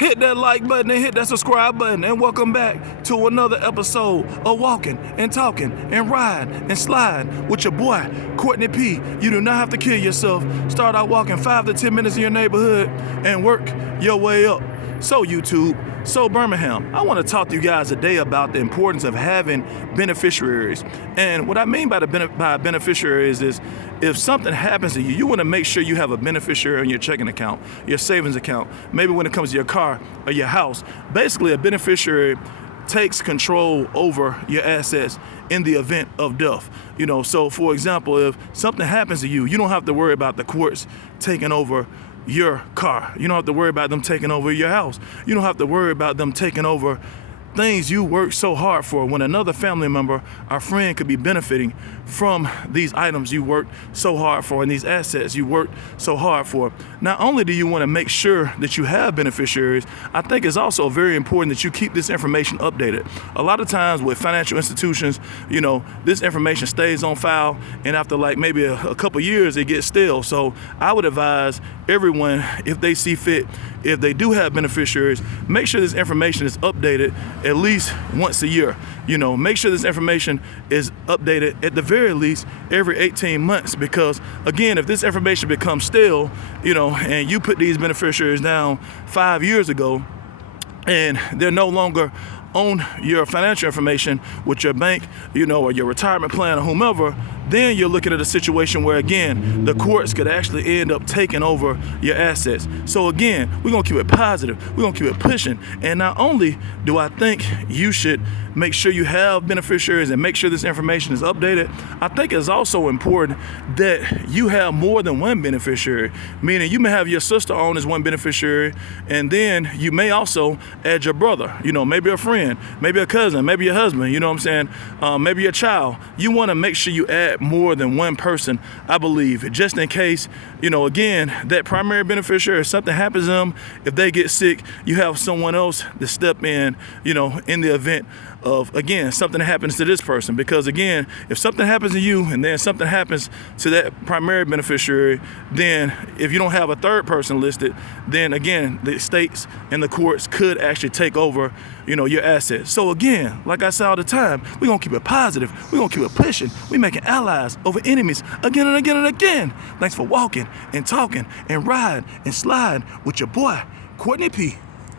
Hit that like button and hit that subscribe button, and welcome back to another episode of Walking and Talking and Riding and Sliding with your boy, Courtney P. You do not have to kill yourself. Start out walking 5 to 10 minutes in your neighborhood and work your way up. So YouTube, so Birmingham, I want to talk to you guys today about the importance of having beneficiaries. And what I mean by beneficiaries is if something happens to you, you want to make sure you have a beneficiary in your checking account, your savings account, maybe when it comes to your car or your house. Basically, a beneficiary takes control over your assets in the event of death. So for example, if something happens to you, you don't have to worry about the courts taking over your car. You don't have to worry about them taking over your house. You don't have to worry about them taking over things you worked so hard for, when another family member or friend could be benefiting from these items you worked so hard for and these assets you worked so hard for. Not only do you want to make sure that you have beneficiaries, I think it's also very important that you keep this information updated. A lot of times with financial institutions, this information stays on file, and after maybe a couple years it gets stale. So I would advise everyone, if they see fit, if they do have beneficiaries, make sure this information is updated at least once a year. Make sure this information is updated at the very least every 18 months, because again, if this information becomes stale, and you put these beneficiaries down 5 years ago and they're no longer on your financial information with your bank, or your retirement plan or whomever, then you're looking at a situation where, again, the courts could actually end up taking over your assets. So again, we're gonna keep it positive, we're gonna keep it pushing. And not only do I think you should make sure you have beneficiaries and make sure this information is updated, I think it's also important that you have more than one beneficiary, meaning you may have your sister on as one beneficiary, and then you may also add your brother, maybe a friend, maybe a cousin, maybe your husband, maybe your child. You wanna make sure you add more than one person, I believe, just in case, again, that primary beneficiary, if something happens to them, if they get sick, you have someone else to step in, in the event of, again, something happens to this person. Because again, if something happens to you and then something happens to that primary beneficiary, then if you don't have a third person listed, then again, the states and the courts could actually take over, your assets. So again, like I say all the time, we're gonna keep it positive, we're gonna keep it pushing, we're making allies over enemies again and again and again. Thanks for walking and talking and riding and sliding with your boy, Courtney P.